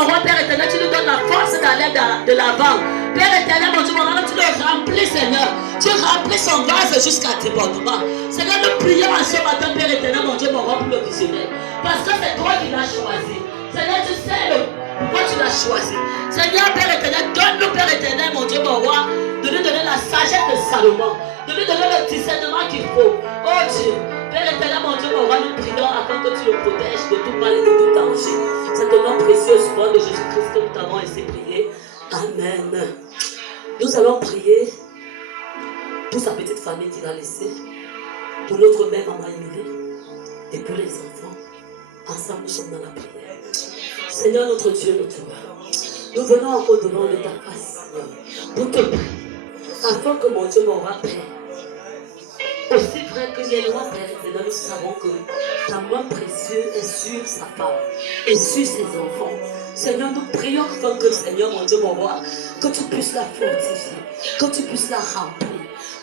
mon roi, Père éternel, tu nous donnes la force d'aller de l'avant. Père éternel, mon Dieu, mon roi, tu le remplis, Seigneur. Tu remplis son vase jusqu'à débordement. Seigneur, nous prions en ce matin, Père éternel, mon Dieu, mon roi, pour le visionnaire. Parce que c'est toi qui l'as choisi. Seigneur, tu sais pourquoi tu l'as choisi. Seigneur, Père éternel, donne-nous, Père éternel, mon Dieu, mon roi, de lui donner la sagesse de Salomon, de lui donner le discernement qu'il faut. Oh Dieu, Père éternel, mon Dieu, mon roi, nous prions afin que tu le protèges de tout mal et de tout danger. C'est au nom précieux souvent de Jésus-Christ que nous t'avons ainsi prié. Amen. Nous allons prier pour sa petite famille qu'il a laissée, pour notre mère, maman Émilie, et pour les enfants. Ensemble, nous sommes dans la prière. Seigneur notre Dieu, notre roi, nous venons encore devant de ta face, Seigneur, pour te prier, afin que mon Dieu, mon roi, Père, aussi vrai que les lois, Père, Seigneur, nous savons que ta main précieuse est sur sa femme et sur ses enfants. Seigneur, nous prions afin que, Seigneur, mon Dieu, mon roi, que tu puisses la fortifier, que tu puisses la remplir.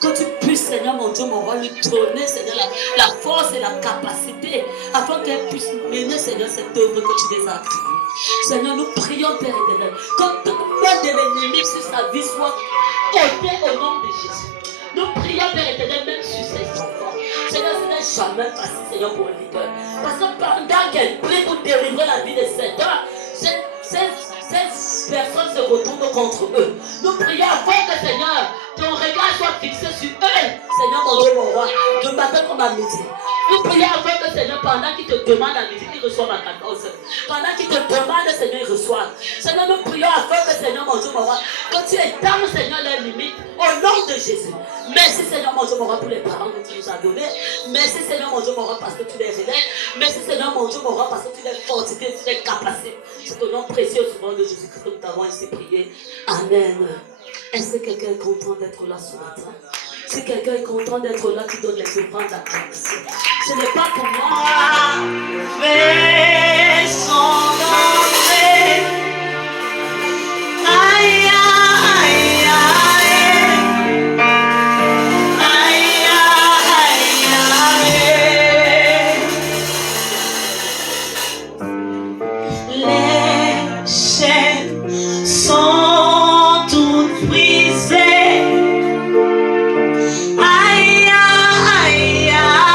Que tu puisses, Seigneur, mon Dieu, mon roi, lui donner, Seigneur, la force et la capacité, afin qu'elle puisse mener, Seigneur, cette œuvre que tu les as attribuée. Seigneur, nous prions, Père éternel, que toute main de l'ennemi sur sa vie soit ôtée au nom de Jésus. Nous prions, Père éternel, même sur ses enfants. Seigneur, ce n'est jamais facile, Seigneur, pour un leader. Parce que pendant qu'elle prie pour délivrer la vie de cet homme, ces personnes se retournent contre eux. Nous prions afin que, Seigneur, ton regard soit fixé sur eux, Seigneur, mon Dieu, mon roi, de matin comme à midi. Nous prions afin que, Seigneur, pendant qu'ils te demandent à midi, ils reçoivent à 14 heures. Pendant qu'ils te demandent, Seigneur, ils reçoivent. Seigneur, nous prions afin que, Seigneur, mon Dieu, mon roi, que tu étends, Seigneur, leurs limites au nom de Jésus. Merci, Seigneur, mon Dieu, mon roi, pour les parents que tu nous as donnés. Merci, Seigneur, mon Dieu, mon roi, parce que tu les relèves. Merci, Seigneur, mon Dieu, mon roi, parce que tu les fortifies, tu les capacites. C'est au nom précieux souvent de Jésus-Christ que nous t'avons ainsi prié. Amen. Est-ce que quelqu'un est content d'être là ce matin? Si quelqu'un est content d'être là, qui donne les offrandes à Christ. Ce n'est pas pour moi. Fais son entrée. Aïe, aïe, aïe. Aïe, aïe, aïe. Les chaînes sont toutes brisées. Aïe, aïe, aïe.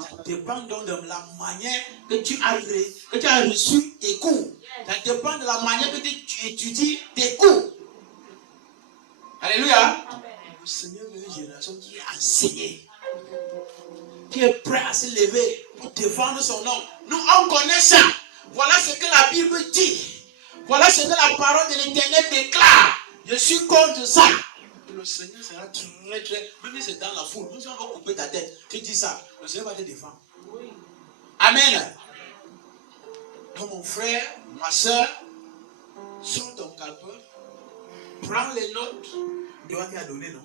Ça dépend donc de la manière que tu as reçu tes cours. Ça dépend de la manière que tu étudies tes cours. Alléluia. Le Seigneur veut une génération qui est enseignée, qui est prêt à se lever pour défendre son nom. Nous, on connaît ça. Voilà ce que la Bible dit. Voilà ce que la parole de l'Éternel déclare. Je suis contre ça. Le Seigneur sera très, très... Même si c'est dans la foule, même si on va couper ta tête, tu dis ça, le Seigneur va te défendre. Amen. Donc mon frère, ma soeur, sors ton calpeur, prends les notes. Il doit t'y donner, non?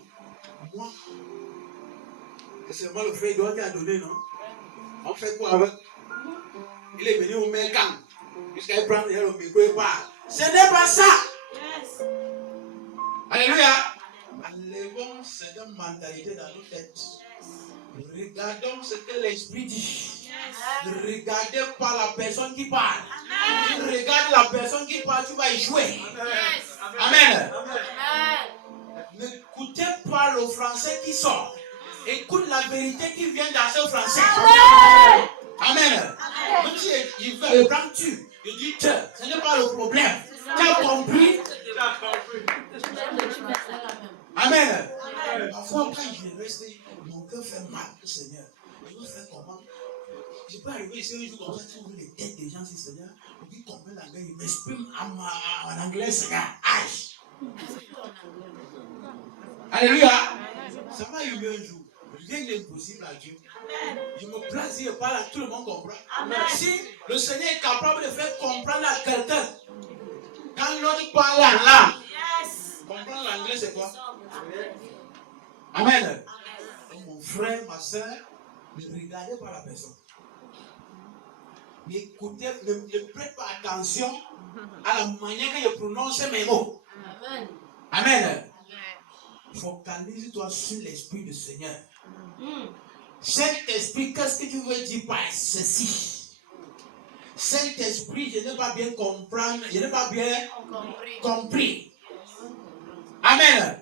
Moi, c'est moi le frère, il doit t'y donner, non? On fait quoi avec? Il est venu au Melkan, jusqu'à il prend le micro et parle. Ce n'est pas ça. Yes. Alléluia. Enlevons cette mentalité dans nos têtes. Yes. Regardons ce que l'Esprit dit. Yes. Ne regardez pas la personne qui parle. Amen. Tu regardes la personne qui parle, tu vas y jouer. Amen. Yes. Amen. Amen. N'écoutez pas le français qui sort. Écoute la vérité qui vient dans ce français. Amen. Amen. Amen. Même si il veut prendre tu, il dit ce n'est pas le problème. Tu as compris? Amen. Parfois, quand je reste, mon cœur fait mal, le Seigneur. Je veux faire comment? Je peux arriver ici un jour comme ça, tu ouvres les têtes des gens, Seigneur. Je dis combien l'anglais, il m'exprime en anglais, Seigneur. Aïe. Alléluia. Ça m'a eu un jour. Rien n'est impossible à Dieu. Je me place et je parle à tout le monde comprend. Amen. Si le Seigneur est capable de faire comprendre à quelqu'un, quand l'autre parle la langue, yes. Comprendre l'anglais c'est quoi? Amen. Amen. Donc, mon frère, ma soeur, ne regardez pas la personne. N'écoutez, ne prêtez pas attention à la manière que je prononce mes mots. Amen. Amen. Focalise-toi sur l'Esprit du Seigneur. Saint-Esprit, qu'est-ce que tu veux dire par ceci? Saint-Esprit, je n'ai pas bien comprendre, je n'ai pas bien compris. Amen.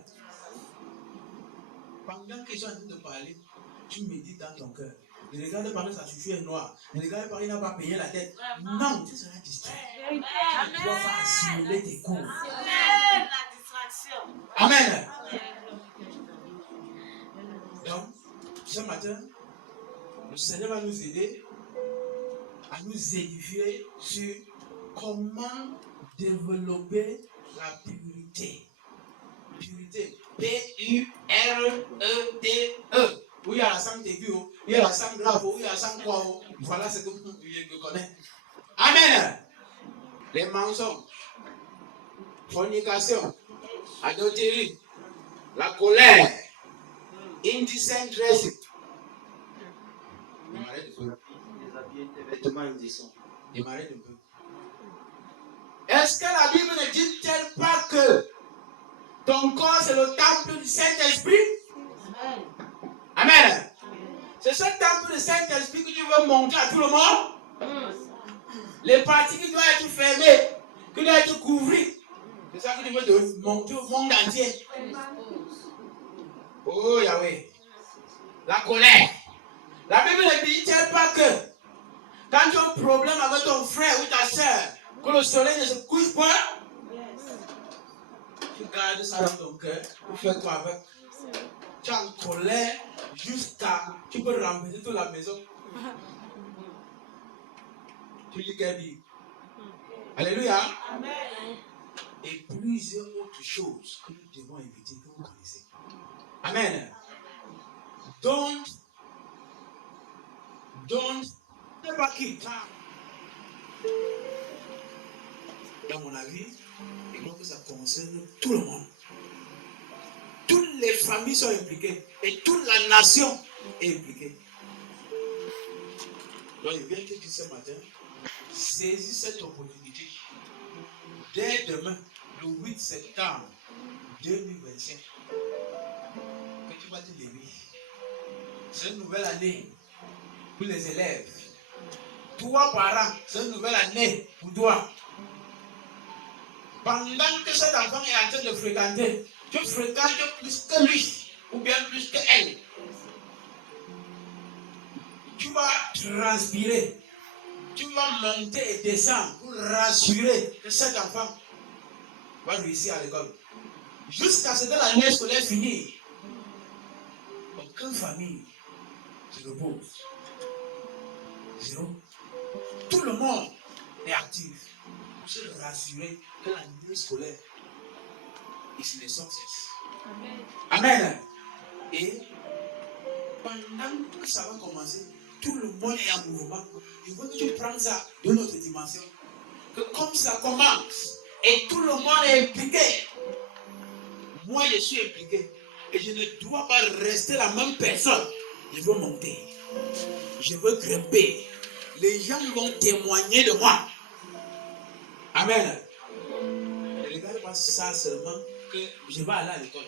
Pendant que je suis en train de parler, tu médites dans ton cœur. Ne regarde pas que sa chouchou est noire. Ne regarde pas qu'il n'a pas payé la tête. Non, tu seras distrait. Tu ne dois pas assimiler tes cours. Amen. Donc, ce matin, le Seigneur va nous aider à nous édifier sur comment développer la pureté. Pureté. P-U-R-E-T-E. Où il y a la sang aigu, où il y a la sang grave, où il y a la sang quoi. Voilà ce que je connais. Amen. Les mensonges, fornication, adultérie, la colère, indecent dressing. Il m'arrête un peu. Les vêtements indécents. Il m'arrête un peu. Est-ce que la Bible ne dit-elle pas que ton corps c'est le temple du Saint-Esprit? Amen. Amen. C'est ce temple du Saint-Esprit que tu veux montrer à tout le monde? Les parties qui doivent être fermées, qui doivent être couvertes. C'est ça que tu veux montrer au monde entier. Oh Yahweh. La colère. La Bible ne dit-elle pas que quand tu as un problème avec ton frère ou ta soeur, que le soleil ne se couche pas, tu gardes ça dans ton cœur, tu fais quoi avec? Tu es en colère jusqu'à tu peux renverser toute la maison. Tu lis quelle Bible? Alléluia. Amen. Et plusieurs autres choses que nous devons éviter, que vous connaissez. Amen. Don't never keep time. Dans mon avis, je crois que ça concerne tout le monde. Toutes les familles sont impliquées et toute la nation est impliquée. Donc, il vient te dire ce matin, saisis cette opportunité. Dès demain, le 8 septembre 2025, que tu vas te lever. C'est une nouvelle année pour les élèves. Toi, parents, c'est une nouvelle année pour toi. Pendant que cet enfant est en train de fréquenter, tu fréquentes plus que lui, ou bien plus qu'elle. Tu vas transpirer. Tu vas monter et descendre pour rassurer que cet enfant va réussir à l'école. Jusqu'à ce que l'année scolaire finisse, aucune famille se repose. Zéro. Tout le monde est actif pour se rassurer que l'année scolaire is a success. Amen. Et pendant que ça va commencer, tout le monde est en mouvement. Il faut que tu prennes ça de notre dimension. Que comme ça commence et tout le monde est impliqué, moi je suis impliqué et je ne dois pas rester la même personne. Je veux monter, je veux grimper. Les gens vont témoigner de moi. Amen. Ne regarde pas ça seulement que je vais aller à l'école,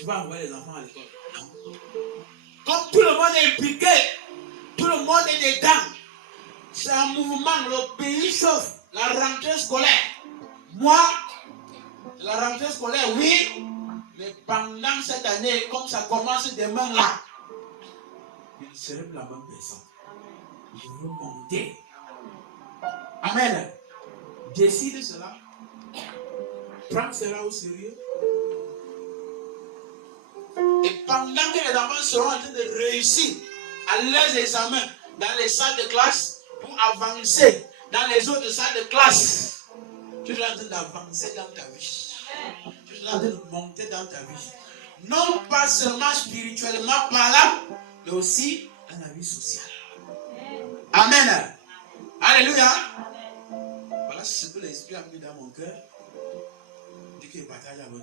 je vais envoyer les enfants à l'école. Non. Comme tout le monde est impliqué, tout le monde est dedans. C'est un mouvement, le pays chauffe. La rentrée scolaire. Moi, la rentrée scolaire, oui. Mais pendant cette année, comme ça commence demain là, je ne serai plus la même personne. Je veux monter. Amen. Décide cela. Prends cela au sérieux. Et pendant que les enfants seront en train de réussir à leurs examens dans les salles de classe pour avancer dans les autres salles de classe, tu es en train d'avancer dans ta vie. Tu es en train de monter dans ta vie. Non pas seulement spirituellement parlant, mais aussi dans la vie sociale. Amen. Alléluia. Voilà ce que l'Esprit a mis dans mon cœur. Dès qu'il partage avec nous.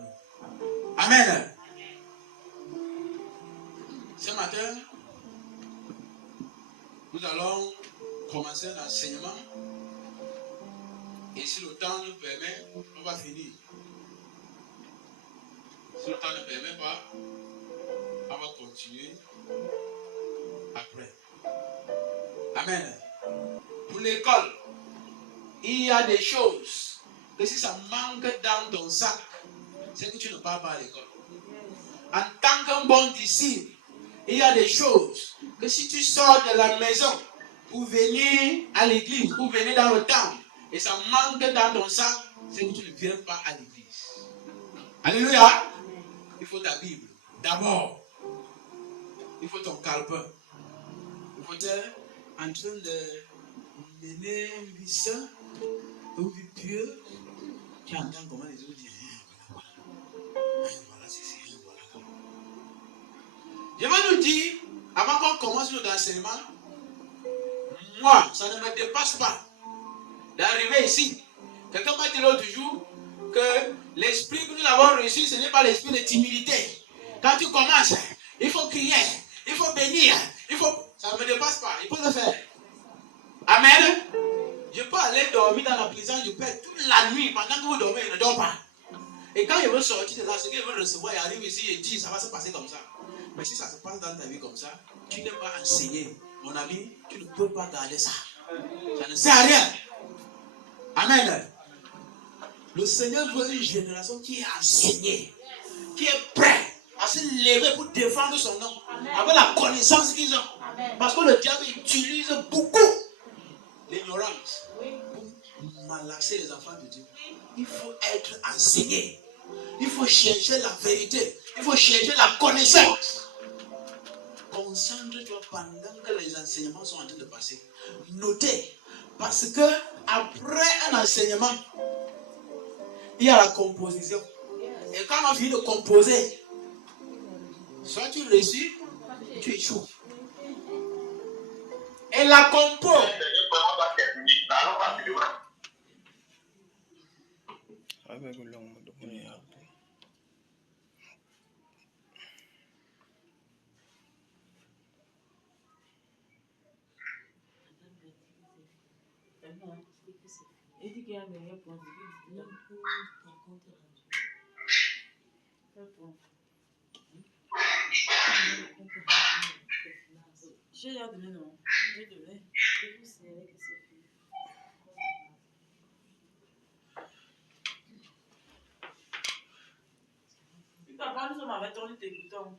Amen. Ce matin, nous allons commencer un enseignement. Et si le temps nous permet, on va finir. Si le temps ne permet pas, on va continuer après. Amen. Pour l'école, il y a des choses que si ça manque dans ton sac, c'est que tu ne pars pas à l'école. En tant qu'un bon disciple, il y a des choses que si tu sors de la maison pour venir à l'église, pour venir dans le temple, et ça manque dans ton sac, c'est que tu ne viens pas à l'église. Alléluia. Il faut ta Bible. D'abord, il faut ton calepin. Il faut être en train de mener une vie saine, une vie pure. Tu entends comment les autres disent. Voilà ceci, voilà. Je vais nous dire, avant qu'on commence notre enseignement, moi, ça ne me dépasse pas d'arriver ici. Quelqu'un m'a dit l'autre jour que l'esprit que nous avons reçu, ce n'est pas l'esprit de timidité. Quand tu commences, il faut crier, il faut bénir, ça ne me dépasse pas, il faut le faire. Amen. Je peux aller dormir dans la présence du Père toute la nuit, pendant que vous dormez, je ne dors pas. Et quand il veut sortir de là, ce qu'il veut recevoir, il arrive ici et dit, ça va se passer comme ça. Mais si ça se passe dans ta vie comme ça, tu n'es pas enseigné. Mon ami, tu ne peux pas garder ça. Ça ne sert à rien. Amen. Le Seigneur veut une génération qui est enseignée, qui est prête à se lever pour défendre son nom, avec la connaissance qu'ils ont. Parce que le diable utilise beaucoup l'ignorance pour malaxer les enfants de Dieu. Il faut être enseigné. Il faut chercher la vérité. Il faut chercher la connaissance. Concentre-toi pendant que les enseignements sont en train de passer. Notez. Parce que après un enseignement, il y a la composition. Et quand on finit de composer, soit tu réussis, tu échoues. Et la compo. Il dit qu'il y a un meilleur point de vue. Je vais donner non. Je vais donner. Je vais vous signaler que c'est fini. Papa, nous sommes avec ton écoutant.